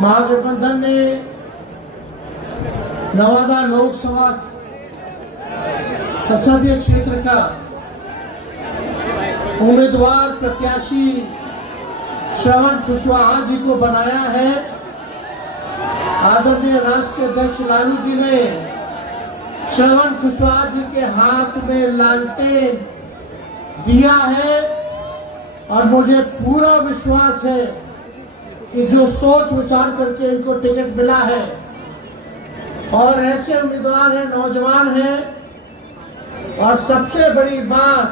महागठबंधन ने नवादा लोकसभा संसदीय क्षेत्र का उम्मीदवार प्रत्याशी श्रवण कुशवाहा जी को बनाया है। आदरणीय राष्ट्रीय अध्यक्ष लालू जी ने श्रवण कुशवाहा जी के हाथ में लालटेन दिया है और मुझे पूरा विश्वास है कि जो सोच विचार करके इनको टिकट मिला है और ऐसे उम्मीदवार हैं, नौजवान हैं, और सबसे बड़ी बात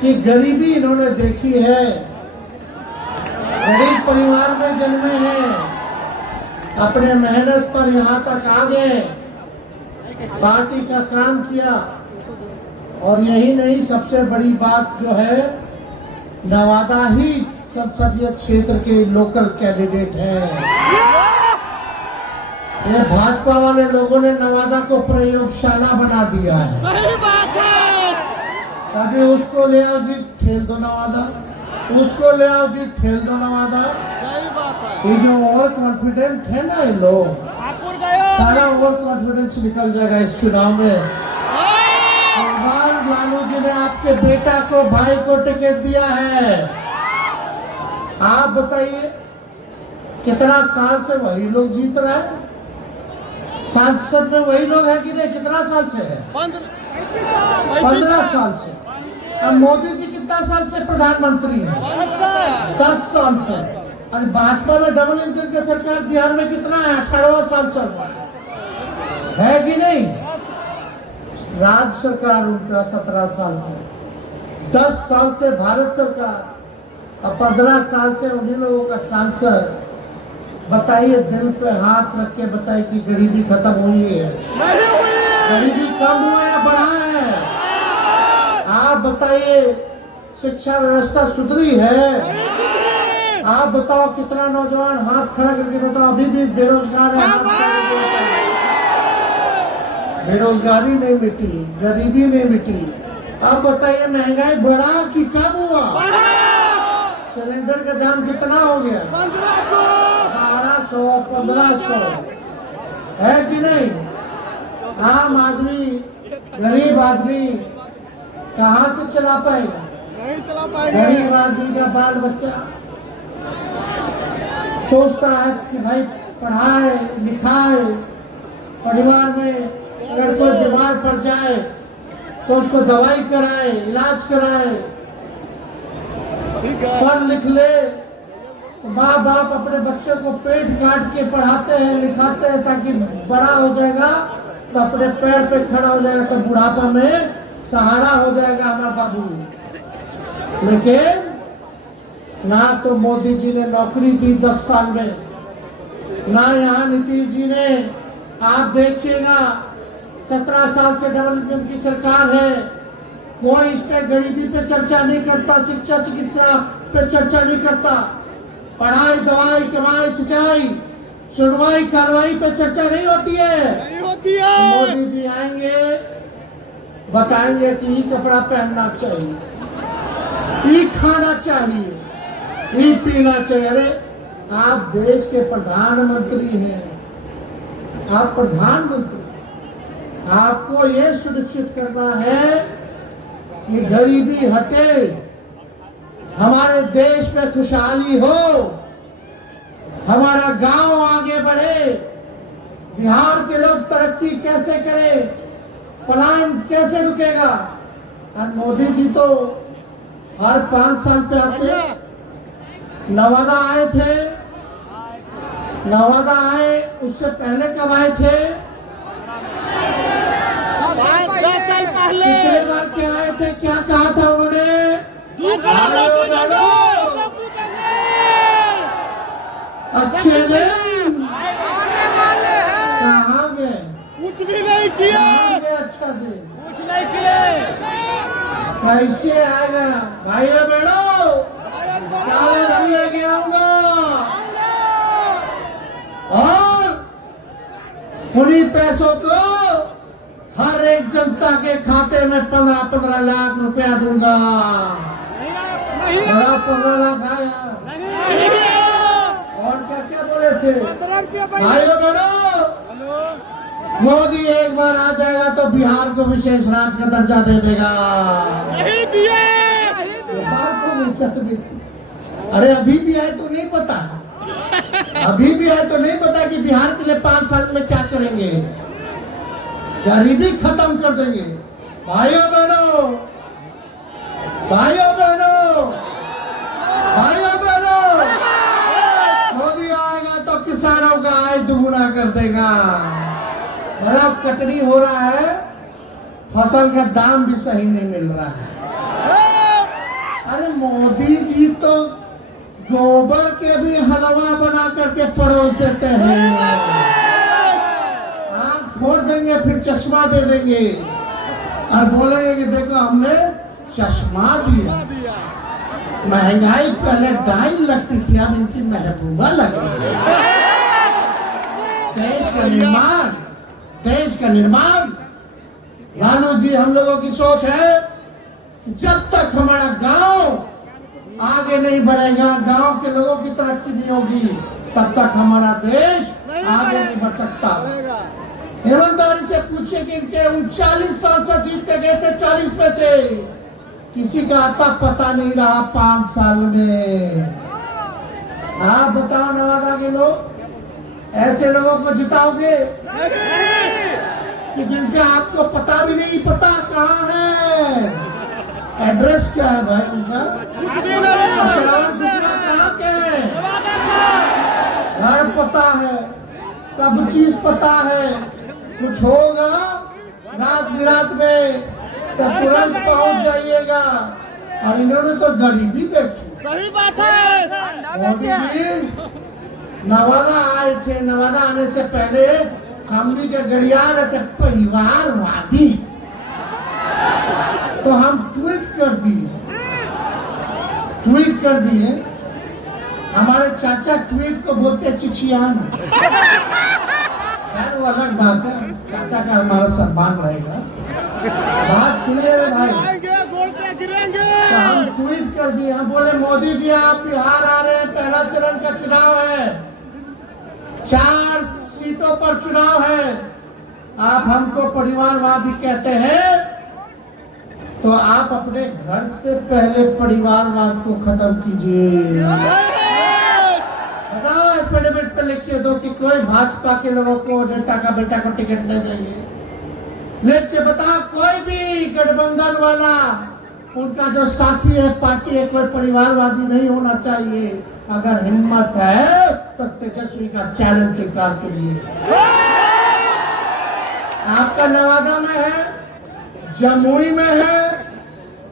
कि गरीबी इन्होंने देखी है, गरीब परिवार में जन्मे हैं, अपने मेहनत पर यहाँ तक आ गए, पार्टी का काम किया, और यही नहीं, सबसे बड़ी बात जो है नवादा ही संसदीय क्षेत्र के लोकल कैंडिडेट हैं। ये भाजपा वाले लोगों ने नवादा को प्रयोगशाला बना दिया है। सही बात है। अभी उसको ले आओ जी, ठेल दो नवादा, उसको ले आओ जी, ठेल दो नवादा। सही बात है। ये जो ओवर कॉन्फिडेंट है ना, ये लोग सारा ओवर कॉन्फिडेंस निकल जाएगा इस चुनाव में। भगवान लालू जी ने आपके बेटा को, भाई को टिकट दिया है। आप बताइए कितना साल से वही लोग जीत रहे हैं, सांसद में वही लोग हैं कि नहीं? कितना साल से है? 15 साल से। अब मोदी जी कितना साल से प्रधानमंत्री हैं? 10 साल से। और भाजपा में डबल इंजन की सरकार बिहार में कितना है? 18वां साल चल रहा है कि नहीं? राज्य सरकार उनका 17 साल से, 10 साल से भारत सरकार, और 15 साल से उन्हीं लोगों का सांसद। बताइए, दिल पे हाथ रख के बताइए कि गरीबी खत्म हुई है? गरीबी कम हुआ है या बढ़ा है? आप बताइए, शिक्षा व्यवस्था सुधरी है? आप बताओ, कितना नौजवान हाथ खड़ा करके बताओ अभी भी बेरोजगार है? हाथ खड़ा करके बताओ। बेरोजगारी नहीं मिटी, गरीबी नहीं मिटी। अब बताइए, महंगाई बढ़ा कि कम हुआ? सिलेंडर का दाम कितना हो गया? 1200, 1500 है कि नहीं? आम आदमी, गरीब आदमी कहाँ से चला पाएगा? नहीं चला पाएगा। गरीब आदमी का बाल बच्चा सोचता है कि भाई पढ़ाए लिखाए, परिवार में अगर कोई बीमार पड़ जाए तो उसको दवाई कराए, इलाज कराए, पढ़ लिख ले। माँ बाप अपने बच्चे को पेट काट के पढ़ाते हैं, लिखाते हैं, ताकि बड़ा हो जाएगा तो अपने पैर पे खड़ा हो जाएगा, तो बुढ़ापा में सहारा हो जाएगा हमारा बाबू। लेकिन ना तो मोदी जी ने नौकरी दी 10 साल में, ना यहाँ नीतीश जी ने। आप देखिएगा, 17 साल से डबल इंजन की सरकार है, कोई इस पे गरीबी पे चर्चा नहीं करता, शिक्षा चिकित्सा पे चर्चा नहीं करता, पढ़ाई दवाई कमाई सिंचाई सुनवाई कार्रवाई पे चर्चा नहीं होती है। नहीं होती है। मोदी जी आएंगे, बताएंगे कि ये कपड़ा पहनना चाहिए, ये खाना चाहिए, ये पीना चाहिए। अरे आप देश के प्रधानमंत्री हैं, आप प्रधानमंत्री, आपको ये सुनिश्चित करना है कि गरीबी हटे, हमारे देश में खुशहाली हो, हमारा गांव आगे बढ़े, बिहार के लोग तरक्की कैसे करें, पलायन कैसे रुकेगा। और मोदी जी तो हर 5 साल पे आते। नवादा आए थे, नवादा आए, उससे पहले कब आए थे? 10 साल पहले। पिछले बार क्या आए थे, क्या कहा था उन्होंने? अच्छे दिन आने वाले हैं। कहाँ गए? कुछ भी नहीं किए। कहाँ गए अच्छा दिन? कुछ नहीं किए। कैसे आएगा? भाइयों बहनों, काले धन लेके आऊंगा और उन्हीं पैसों को हर एक जनता के खाते में 15-15 लाख रुपया दूंगा। 15 लाख आया और क्या क्या बोले रहे थे। 15 रुपया भाइयों बहनों, मोदी एक बार आ जाएगा तो बिहार को विशेष राज्य का दर्जा दे देगा। नहीं दिए। बिहार को विशेष, अरे अभी भी है तो नहीं पता, अभी भी है तो नहीं पता कि बिहार के लिए 5 साल में क्या करेंगे। गरीबी खत्म कर देंगे। भाइयों बहनों, भाइयों बहनों, भाइयों बहनों, मोदी आएगा तो किसानों का आय दुगुना कर देगा। बड़ा कटनी हो रहा है, फसल का दाम भी सही नहीं मिल रहा है। अरे मोदी जी तो गोबर के भी हलवा बना करके परोस देते हैं। आँख फोड़ देंगे फिर चश्मा दे देंगे और बोलेंगे कि देखो हमने चश्मा दिया। महंगाई पहले 2.5 लगती थी, अब इनकी महबूबा लग रही है। देश का निर्माण, देश का निर्माण, लालू जी हम लोगों की सोच है कि जब तक हमारा गांव आगे नहीं बढ़ेगा, गांव के लोगों की तरक्की नहीं होगी, तब तक हमारा देश आगे नहीं बढ़ सकता। ईमानदारी से पूछिए कि इनके 39 साल से जीत के गए थे, 40 में से किसी का आता पता नहीं रहा 5 साल में। आप बताओ नवादा के लोग ऐसे लोगों को जिताओगे कि जिनका आपको पता भी नहीं, पता कहाँ है, एड्रेस क्या है भाई उनका, कुछ भी नहीं। कहाँ के हैं, घर पता है, सब चीज पता है। कुछ होगा रात बिरात में तो तुरंत पहुंच जाइएगा। और इन्होंने तो गरीबी देखी। सही बात है। मोदी जी नवादा आए थे, नवादा आने से पहले हमनी के गड़िया रहे थे परिवारवादी, तो हम ट्वीट कर दिए। हमारे चाचा ट्वीट को बोलते चिचियान। वो अलग बात है, चाचा का हमारा सम्मान रहेगा। बात सुनिए भाई, गोल पे गिरेंगे। तो हम ट्वीट कर दिए, हम बोले मोदी जी आप बिहार आ रहे हैं, पहला चरण का चुनाव है, 4 सीटों पर चुनाव है, आप हमको परिवारवादी कहते हैं, तो आप अपने घर से पहले परिवारवाद को खत्म कीजिए। बताओ एफिडेविट पे लिख के दो कि कोई भाजपा के लोगों को, नेता का बेटा को टिकट नहीं देंगे। लिख के बताओ कोई भी गठबंधन वाला, उनका जो साथी है, पार्टी है, कोई परिवारवादी नहीं होना चाहिए। अगर हिम्मत है तो तेजस्वी का चैलेंज स्वीकार करिए। आपका नवादा में है, जमुई में है,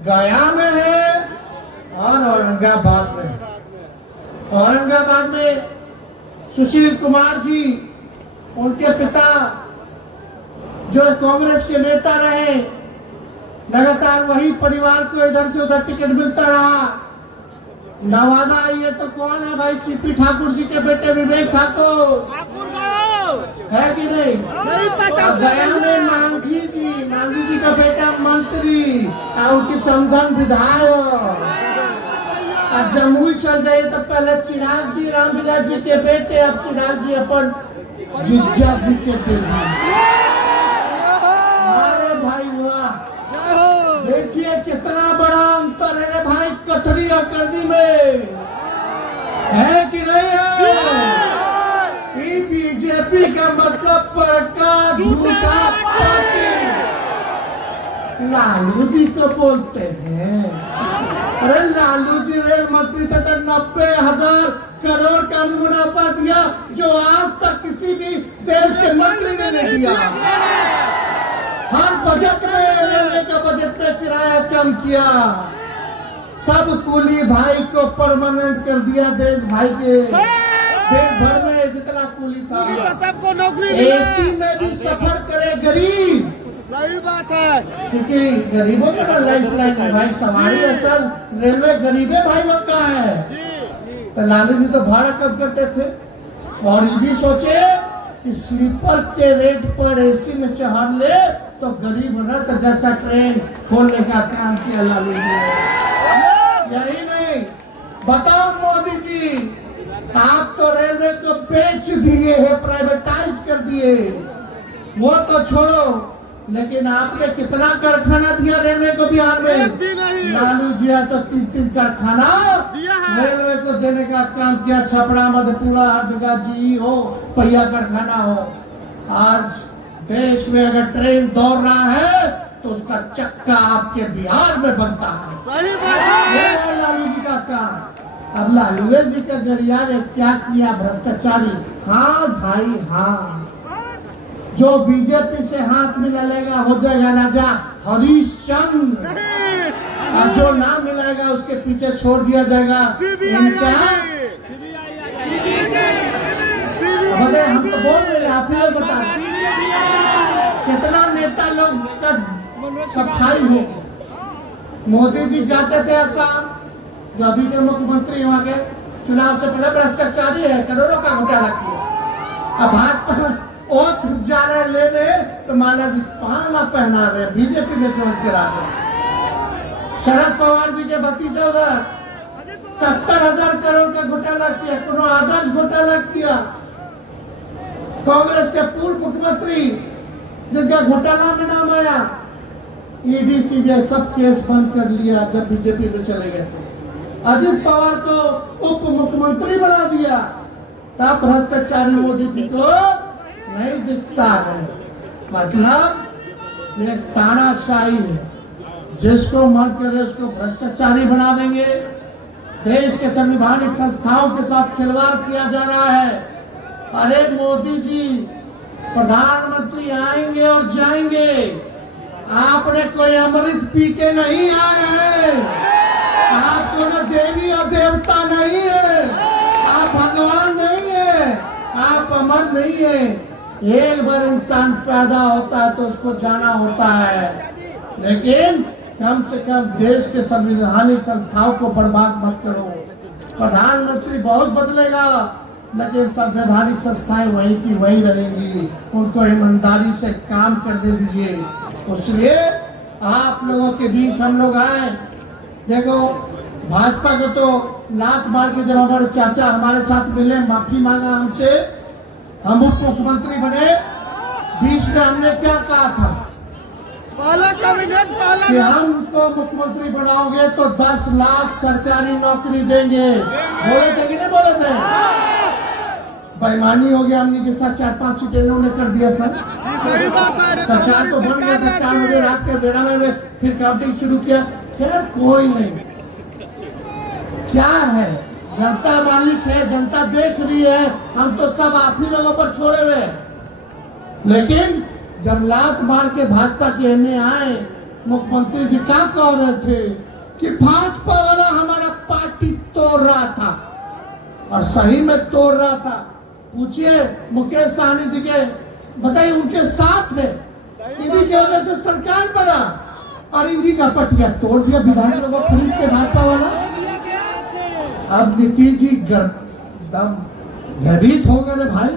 गया में है और औरंगाबाद में है। औरंगाबाद में सुशील कुमार जी, उनके पिता जो कांग्रेस के नेता रहे, लगातार वही परिवार को इधर से उधर टिकट मिलता रहा। नवादा आइए तो कौन है भाई, सीपी ठाकुर जी के बेटे विवेक ठाकुर है कि नहीं? गया में मांझी जी का बेटा मंत्री और उनकी समधन विधायक। और जमुई चल जाइए तो पहले चिराग जी, रामविलास जी के बेटे, अब चिराग जी अपन विद्या जी के बेटे। अरे भाई वाह, देखिए कितना बड़ा अंतर है भाई कथरी और कर्दी में, है कि नहीं है? बीजेपी का मतलब बड़का झूठा पार्टी। लालू जी को बोलते हैं, अरे लालू जी रेल मंत्री तक 90,000 करोड़ का मुनाफा दिया, जो आज तक किसी भी देश के मंत्री ने नहीं दिया। हर बजट में रेलवे का बजट में किराया कम किया, सब कुली भाई को परमानेंट कर दिया। देश भाई के देश भर में जितना कुली था, सबको नौकरी, एसी में भी सफर करे गरीब। सही बात है, क्योंकि गरीबों का लाइफ लाइन है भाई, सवारी असल रेलवे गरीबे भाई लोग का है। तो लालू जी तो भाड़ा कम करते थे, और ये भी सोचे कि स्लीपर के रेट पर एसी में चढ़ ले तो गरीब रथ जैसा ट्रेन खोलने का काम किया लालू जी ने। यही नहीं, बताओ मोदी जी, आप तो रेलवे को बेच दिए है, प्राइवेटाइज कर दिए, वो तो छोड़ो, लेकिन आपने कितना कारखाना दिया रेलवे को बिहार में? एक भी नहीं। लालू जी आए तो 3-3 कारखाना दिया है। रेलवे को देने का काम किया। छपरा, मधेपुरा, हर जगह जी हो, पहिया कारखाना हो। आज देश में अगर ट्रेन दौड़ रहा है तो उसका चक्का आपके बिहार में बनता है। सही बात है। ये है लालू जी का काम। अब लालू जी का गरिया ने क्या किया? भ्रष्टाचारी। हाँ भाई हाँ, जो बीजेपी से हाथ मिला लेगा हो जाएगा राजा हरिश्चंद्र, नहीं। और जो ना मिलाएगा उसके पीछे छोड़ दिया जाएगा। इनका भले हम तो बोल रहे हैं, आप ही लोग बता कितना नेता लोग का सफाई हो गया। मोदी जी जाते थे असम, जो अभी के मुख्यमंत्री वहाँ के, चुनाव से पहले भ्रष्टाचारी है, करोड़ों का घोटाला किया। अब भाजपा ओथ जा रहे लेने तो माला जी पाला पहना रहे, बीजेपी में ज्वाइन करा रहे। शरद पवार जी के भतीजे उधर 70,000 करोड़ का घोटाला किया, कोनो आदर्श घोटाला किया। कांग्रेस के पूर्व मुख्यमंत्री जिनका घोटाला में नाम आया, ईडी सीबीआई सब केस बंद कर लिया जब बीजेपी में चले गए थे। अजित पवार को उप मुख्यमंत्री बना दिया, तब भ्रष्टाचारी मोदी जी को नहीं दिखता है। मतलब ये तानाशाही है, जिसको मन करे उसको भ्रष्टाचारी बना देंगे। देश के संवैधानिक संस्थाओं के साथ खिलवाड़ किया जा रहा है। अरे मोदी जी प्रधानमंत्री आएंगे और जाएंगे, आपने कोई अमृत पी के नहीं आए हैं। आप कोई देवी और देवता नहीं है, आप भगवान नहीं है, आप अमर नहीं है। एक बार इंसान पैदा होता है तो उसको जाना होता है, लेकिन कम से कम देश के संवैधानिक संस्थाओं को बर्बाद मत करो। प्रधानमंत्री बहुत बदलेगा, लेकिन संवैधानिक संस्थाएं वही की वही रहेंगी। उनको ईमानदारी से काम करने दीजिए। इसलिए आप लोगों के बीच हम लोग आए। देखो भाजपा को तो लात मार के जब हमारे चाचा हमारे साथ मिले, माफी मांगा हमसे, हम उप मुख्यमंत्री बने, बीच में हमने क्या कहा था पहला कैबिनेट कि हमको मुख्यमंत्री बनाओगे तो 10 लाख सरकारी नौकरी देंगे। बोले थे कि नहीं बोले थे? बेईमानी हो गया, हमने के साथ 4-5 सीटें इन्होंने कर दिया सर। सही बात है। सरकार तो बन गया था, 4 बजे रात के देरा में फिर काउंटिंग शुरू किया। खैर कोई नहीं, क्या है, जनता मालिक है, जनता देख रही है, हम तो सब आप ही लोगों पर छोड़े हुए हैं। लेकिन जब लात मार के भाजपा के एमए आए, मुख्यमंत्री जी क्या कह रहे थे कि भाजपा वाला हमारा पार्टी तोड़ रहा था, और सही में तोड़ रहा था। पूछिए मुकेश सहनी जी के, बताइए उनके साथ है, इन्हीं की वजह से सरकार बना, और इन्हीं का पटिया तोड़ दिया विधायक लोगों खरीद के भाजपा वाला। अब नीतीश जी दम भयभीत हो गए भाई,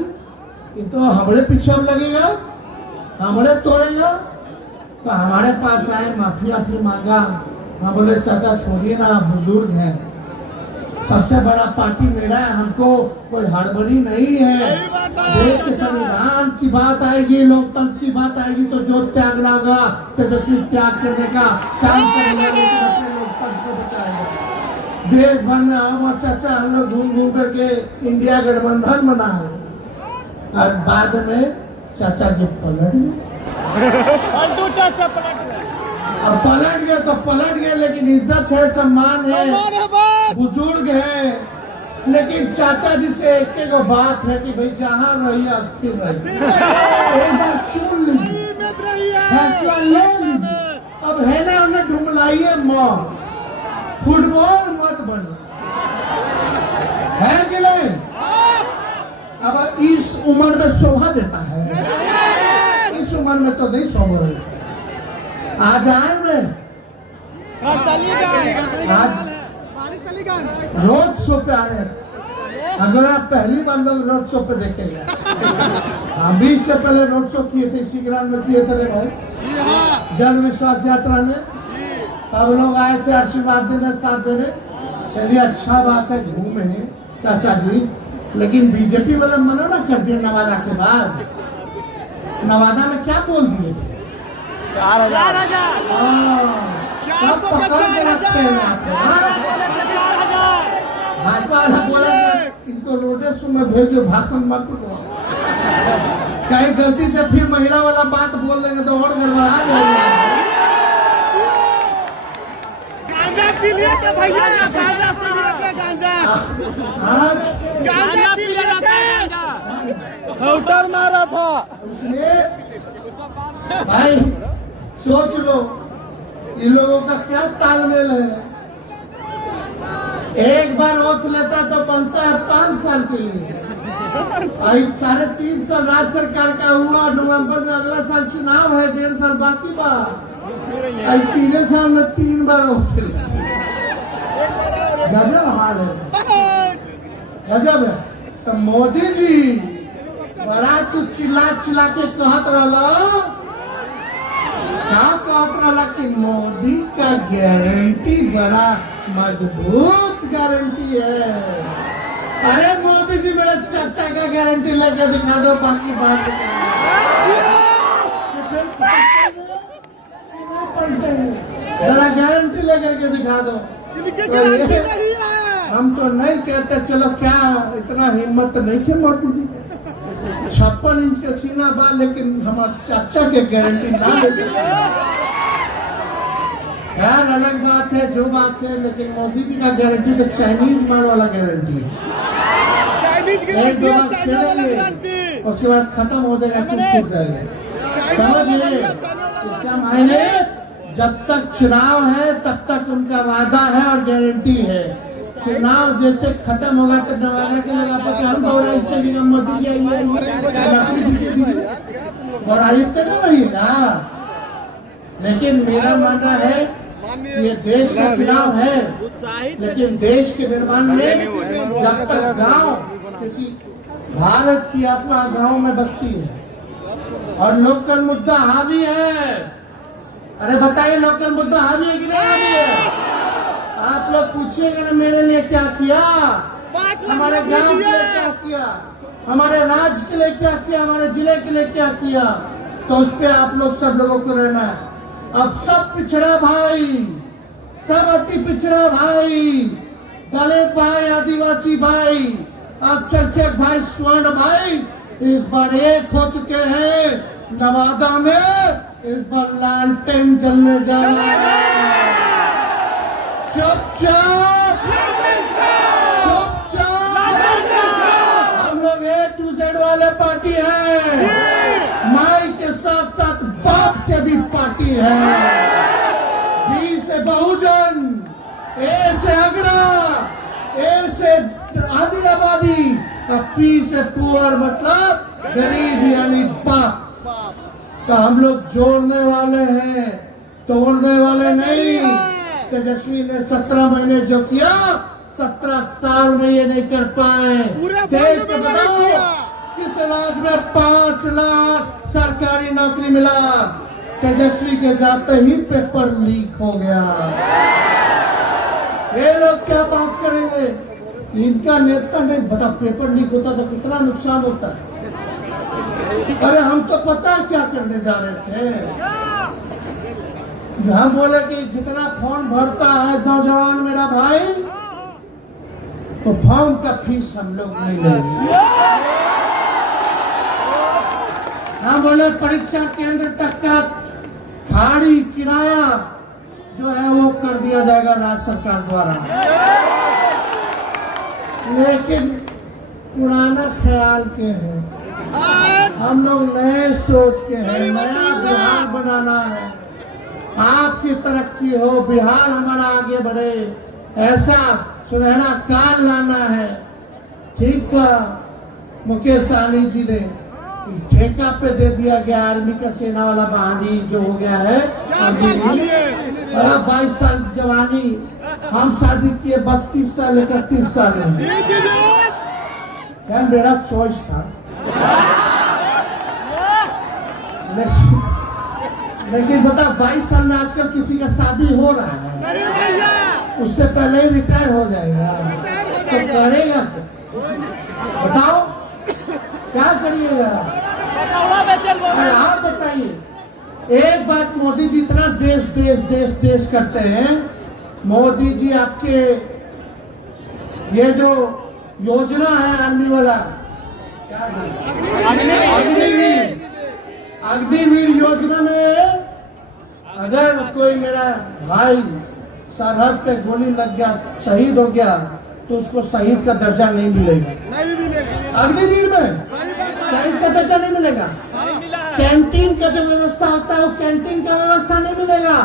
ये तो हमारे पीछे अब लगेगा, हमारे तोड़ेगा। तो हमारे पास आए, माफी मांगा। हम बोले चाचा छोड़िए ना, आप बुजुर्ग हैं, सबसे बड़ा पार्टी मेरा है, हमको कोई हड़बड़ी नहीं है। देश के संविधान की बात आएगी, लोकतंत्र की बात आएगी तो जो त्यागना होगा तेजस्वी त्याग करने का काम करेगा, लेकिन अपने लोकतंत्र को बचाएगा। देश भर में हम और चाचा हम लोग घूम घूम करके इंडिया गठबंधन बना है, और बाद में चाचा जी पलट गए। अब पलट गए तो पलट गए, लेकिन इज्जत है, सम्मान है, बुजुर्ग है। लेकिन चाचा जी से एक बात है कि भाई जहाँ रहिए अस्थिर रहिए, एक बार चुन लीजिए, फैसला ले लीजिए। अब है ना, हमें ढूंढलाइए मौत, फुटबॉल मत बनो, है कि नहीं? अब इस उम्र में शोभा देता है, इस उम्र में तो नहीं शोभा देता। आज आए में आज रोड शो पे आए। अगर आप पहली बार लोग रोड शो पे देखेंगे, हम 20 से पहले रोड शो किए थे, इसी ग्राउंड में किए थे भाई, जन विश्वास यात्रा में सब लोग आए थे आशीर्वाद देने, साथ देने। चलिए अच्छा बात है, घूमे चाचा जी, लेकिन बीजेपी वाले मना ना कर दिए नवादा के बाद। नवादा में क्या बोल दिए थे? 4,000 सब पकड़ के रखते हैं यहाँ पे, हाँ? भाजपा वाला बोला इनको रोडेशो में भेजो, भाषण मत दो, कहीं गलती से फिर महिला वाला बात बोल देंगे तो और गड़बड़ा जाएगा। गांजा पी लिए थे भैया, गांजा पी लिए थे, गांजा गांजा पी लिए थे, शूटर मारा था इसलिए भाई सोच लो इन लोगों का क्या तालमेल है। एक बार ओथ लेता तो बनता है 5 साल के लिए, 3.5 साल राज्य सरकार का हुआ, नवंबर में अगला साल चुनाव है, 1.5 साल बाकी बा, 3 साल में 3 बार ओथ ले। गजब हाल है, गजब है। तो मोदी जी बड़ा तू चिल्ला चिल्ला के कहत रहो, क्या कहत रहा कि मोदी का गारंटी बड़ा मजबूत गारंटी है। अरे मोदी जी मेरा चाचा का गारंटी लेके दिखा दो, बाकी बात जरा गारंटी लेकर के दिखा दो। हम तो नहीं कहते, चलो क्या इतना हिम्मत नहीं थे मोदी जी, 56 इंच का सीना बा, लेकिन हमारे चाचा के गारंटी ना ले सकते। खैर अलग बात है, जो बात है, लेकिन मोदी जी का गारंटी तो चाइनीज माल वाला गारंटी है। एक दो बार खेलेंगे उसके बाद खत्म हो जाएगा, टूट जाएगा, समझिए। इसका मायने जब तक चुनाव है तब तक उनका वादा है और गारंटी है। चुनाव जैसे खत्म होगा तो नवादा के लोग आपस में दौड़ाई चलेगा, मोदी जी और आयुक्त ना वही ना। लेकिन मेरा मानना है ये देश का चुनाव है, लेकिन देश के निर्माण में जब तक गांव, क्योंकि भारत की आत्मा गांव में बसती है और लोकल मुद्दा हावी है। अरे बताइए लोकल मुद्दा हावी है कि नहीं हावी है? आप लोग पूछिएगा ना मेरे लिए क्या किया, हमारे गांव के लिए क्या किया, हमारे राज्य के लिए क्या किया, हमारे जिले के लिए क्या किया, तो उस पे आप लोग सब लोगों को रहना है। अब सब पिछड़ा भाई, सब अति पिछड़ा भाई, दलित भाई, आदिवासी भाई, अल्पसंख्यक भाई, स्वर्ण भाई इस बार एक हो चुके हैं। नवादा में इस बार लालटेन जलने जा रहा है। चुपचाप चुपचाप, हम लोग A to Z वाले पार्टी है, माई के साथ साथ बाप के भी पार्टी है। B से बहुजन, A से अगड़ा, A से आदि आबादी, P से पुअर मतलब गरीब यानी बाप। तो हम लोग जोड़ने वाले हैं, तोड़ने वाले नहीं। तेजस्वी ने 17 महीने जो किया 17 साल में ये नहीं कर पाए। देश में बताओ किस राज्य में 5 लाख सरकारी नौकरी मिला? तेजस्वी के जाते ही पेपर लीक हो गया। ये लोग क्या बात करेंगे? इनका नेता नहीं बता, पेपर लीक होता तो कितना नुकसान होता है। अरे हम तो पता है क्या करने जा रहे थे। हम बोले कि जितना फॉर्म भरता है नौजवान मेरा भाई, तो फॉर्म का फीस हम लोग नहीं लेंगे। हम बोले परीक्षा केंद्र तक का भाड़ी किराया जो है वो कर दिया जाएगा राज्य सरकार द्वारा। लेकिन पुराना ख्याल के हैं, हम लोग नए सोच के हैं। नया बिहार बनाना है, आपकी तरक्की हो, बिहार हमारा आगे बढ़े, ऐसा सुनहरा काल लाना है। ठीक था, मुकेश सहनी जी ने ठेका पे दे दिया गया आर्मी का, सेना वाला बहाली जो हो गया है। 22 साल जवानी, हम शादी किए 32 साल 31 साल में। क्या मेरा चॉइस था, लेकिन बता 22 साल में आजकल किसी का शादी हो रहा है, उससे पहले ही रिटायर हो जाएगा, तो करेगा क्या? बताओ क्या करिएगा? अरे आप बताइए, एक बात, मोदी जी इतना देश देश देश देश करते हैं। मोदी जी आपके ये जो योजना है आर्मी वाला, क्या अग्निवीर योजना में अगर कोई मेरा भाई सरहद पे गोली लग गया, शहीद हो गया, तो उसको शहीद का दर्जा नहीं मिलेगा। नहीं मिलेगा। अग्निवीर में सही बात है। शहीद का दर्जा नहीं मिलेगा। कैंटीन का जो व्यवस्था होता है वो कैंटीन का व्यवस्था नहीं मिलेगा,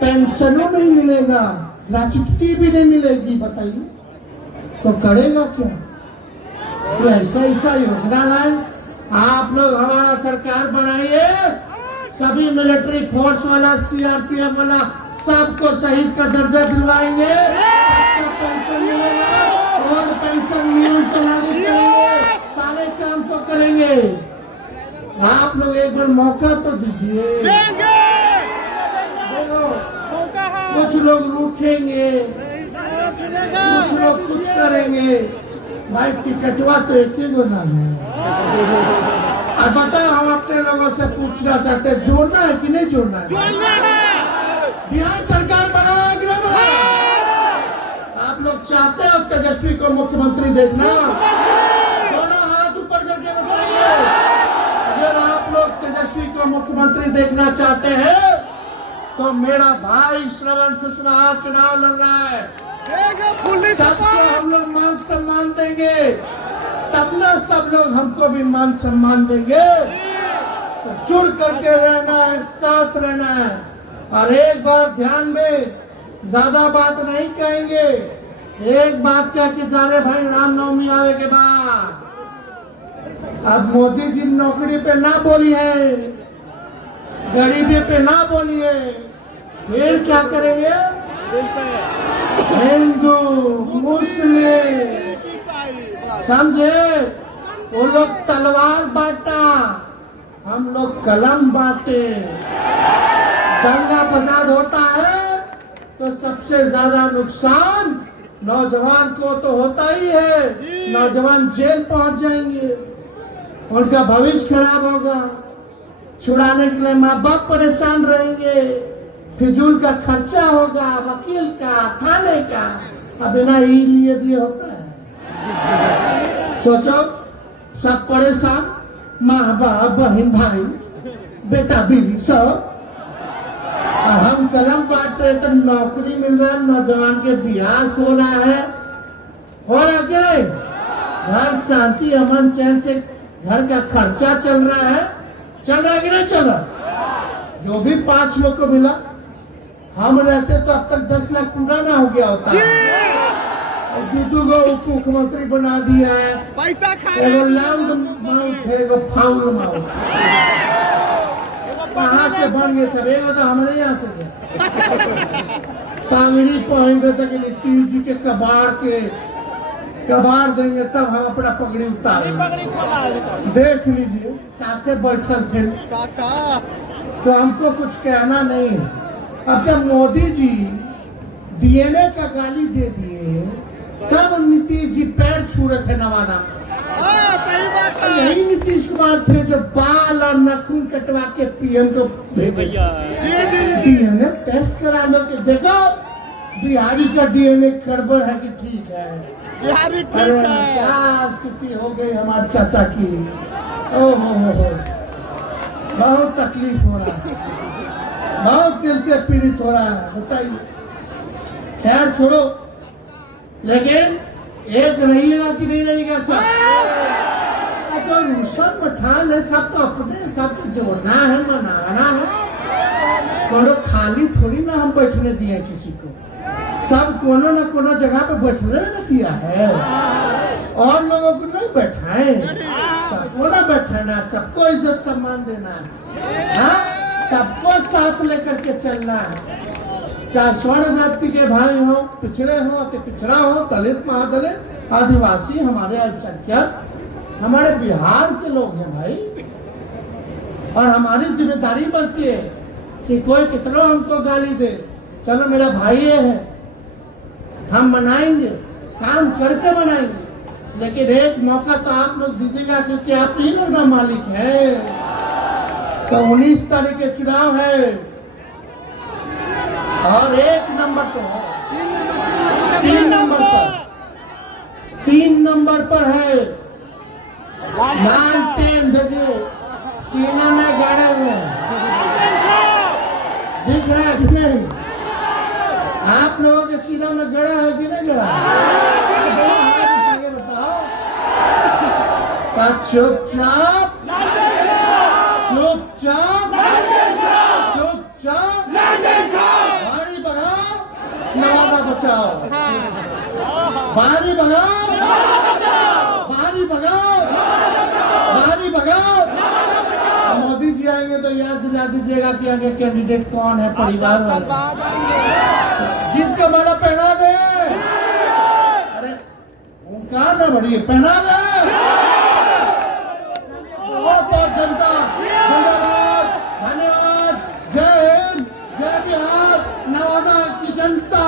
पेंशनों नहीं मिलेगा, ग्रेच्युटी भी नहीं मिलेगी। बताइए तो करेगा क्या? तो ऐसा ऐसा योजना है। आप लोग हमारा सरकार बनाइए, सभी मिलिट्री फोर्स वाला, सीआरपीएफ वाला, सबको शहीद का दर्जा दिलवाएंगे, सबको पेंशन मिलेगा और पेंशन नियम को लागू करेंगे, सारे काम तो करेंगे। आप लोग एक बार मौका तो दीजिए। देंगे। देखो मौका है। कुछ लोग रूठेंगे, मिलेगा। कुछ लोग कुछ करेंगे। भाई टिकटवा तो एक ही गो नाम है। और बताओ, हम अपने लोगों से पूछना चाहते हैं, जोड़ना है कि नहीं जोड़ना है? जोड़ना है। बिहार सरकार बनाया कि नहीं बनाया? आप लोग चाहते हो तेजस्वी को मुख्यमंत्री देखना? दोनों हाथ ऊपर करके बताइए। अगर आप लोग तेजस्वी को मुख्यमंत्री देखना चाहते हैं तो मेरा भाई श्रवण कुशवाहा चुनाव लड़ रहा है, देंगे पुलिस सबको हम लोग मान सम्मान देंगे, तब ना सब लोग हमको भी मान सम्मान देंगे। तो जुड़ करके रहना है, साथ रहना है। और एक बार ध्यान में, ज्यादा बात नहीं कहेंगे, एक बात क्या कि जा रहे भाई रामनवमी आवे के बाद अब मोदी जी नौकरी पे ना बोली है, गरीबी पे ना बोली है, फिर क्या करेंगे? हिंदू मुस्लिम समझे, वो लोग तलवार बांटा, हम लोग कलम बांटे। दंगा फसाद होता है तो सबसे ज्यादा नुकसान नौजवान को तो होता ही है। नौजवान जेल पहुंच जाएंगे, उनका भविष्य खराब होगा, छुड़ाने के लिए माँ बाप परेशान रहेंगे, फिजूल का खर्चा होगा, वकील का, थाने का। अब बिना ही लिए दिए होता है। सोचो, सब परेशान, माँ बाप, बहन भाई, बेटा बीवी सब। और हम कलम बांट रहे तो नौकरी मिल रहा है, नौजवान के ब्याह हो रहा है, हो रहा के घर शांति अमन चैन से घर का खर्चा चल रहा है, चल रहा है कि नहीं चल रहा? जो भी 5 लोग को मिला, हम रहते तो अब तक 10 लाख पूरा ना हो गया होता। दूधू को उप मुख्यमंत्री बना दिया है, पैसा खा एगो लाउड माउथ है, एगो फाउल माउथ। कहाँ से बन गए सब? एगो तो हमारे यहाँ से गया। पागड़ी पहनबे तक पीर जी के कबाड़ देंगे तब हम अपना पगड़ी उतारेंगे। देख लीजिए, साथे बैठल थे तो हमको कुछ कहना नहीं है। अब जब मोदी जी डीएनए का गाली दे दिए तब नीतीश जी पैर छू रहे थे नवादा में। सही बात है। यही नीतीश कुमार थे जो बाल और नाखून कटवा के पीएम को भेजे। डीएनए टेस्ट करा लो कि देखो बिहारी का डीएनए गड़बड़ है कि ठीक है। बिहारी ठीक अरे है। क्या स्थिति हो गई हमारे चाचा की। ओहो हो, बहुत तकलीफ हो रहा है, बहुत दिल से पीड़ित हो रहा है। बताइए, खैर छोड़ो, लेकिन एक रहिएगा कि नहीं रहिएगा? सब तो सब मठान है, सब तो अपने, सब जोड़ना है, मनाना है। कोनो खाली थोड़ी ना हम बैठने दिए किसी को, सब कोनो न कोनो जगह पे बैठने न किया है। और लोगों को नहीं बैठाए, सबको ना बैठाना, सबको इज्जत सम्मान देना है, हाँ? सबको साथ लेकर के चलना है। चाहे स्वर्ण जाति के भाई हो, पिछड़े हो, अति पिछड़ा हो, दलित, महादलित, आदिवासी, हमारे अल्पसंख्यक, हमारे बिहार के लोग हैं भाई। और हमारी जिम्मेदारी बनती है कि कोई कितना हमको गाली दे, चलो मेरा भाई है, हम मनाएंगे, काम करके मनाएंगे। लेकिन एक मौका तो आप लोग दीजिएगा, क्योंकि आप ही लोग ना मालिक है। तो 19 तारीख के चुनाव है और 1 नंबर तो है, 3 नंबर पर है 9-10। देखिए सीना में गाड़े हुए हैं, दिख रहा है कि नहीं? आप लोगों के सीना में गड़ा है कि नहीं गड़ा? बताओ। चुपचाप बारी बगाओ, नवादा बचाओ। बारी बगाओ, बारी बगाओ, बारी बगाओ। मोदी जी आएंगे तो याद दिला दीजिएगा कि आगे कैंडिडेट कौन है, परिवार वाला। जीत का माला पहना दे। अरे ओंकार ना बढ़िए, पहना दे। बहुत जनता, धन्यवाद, धन्यवाद। जय हिंद, जय बिहार, नवादा की जनता।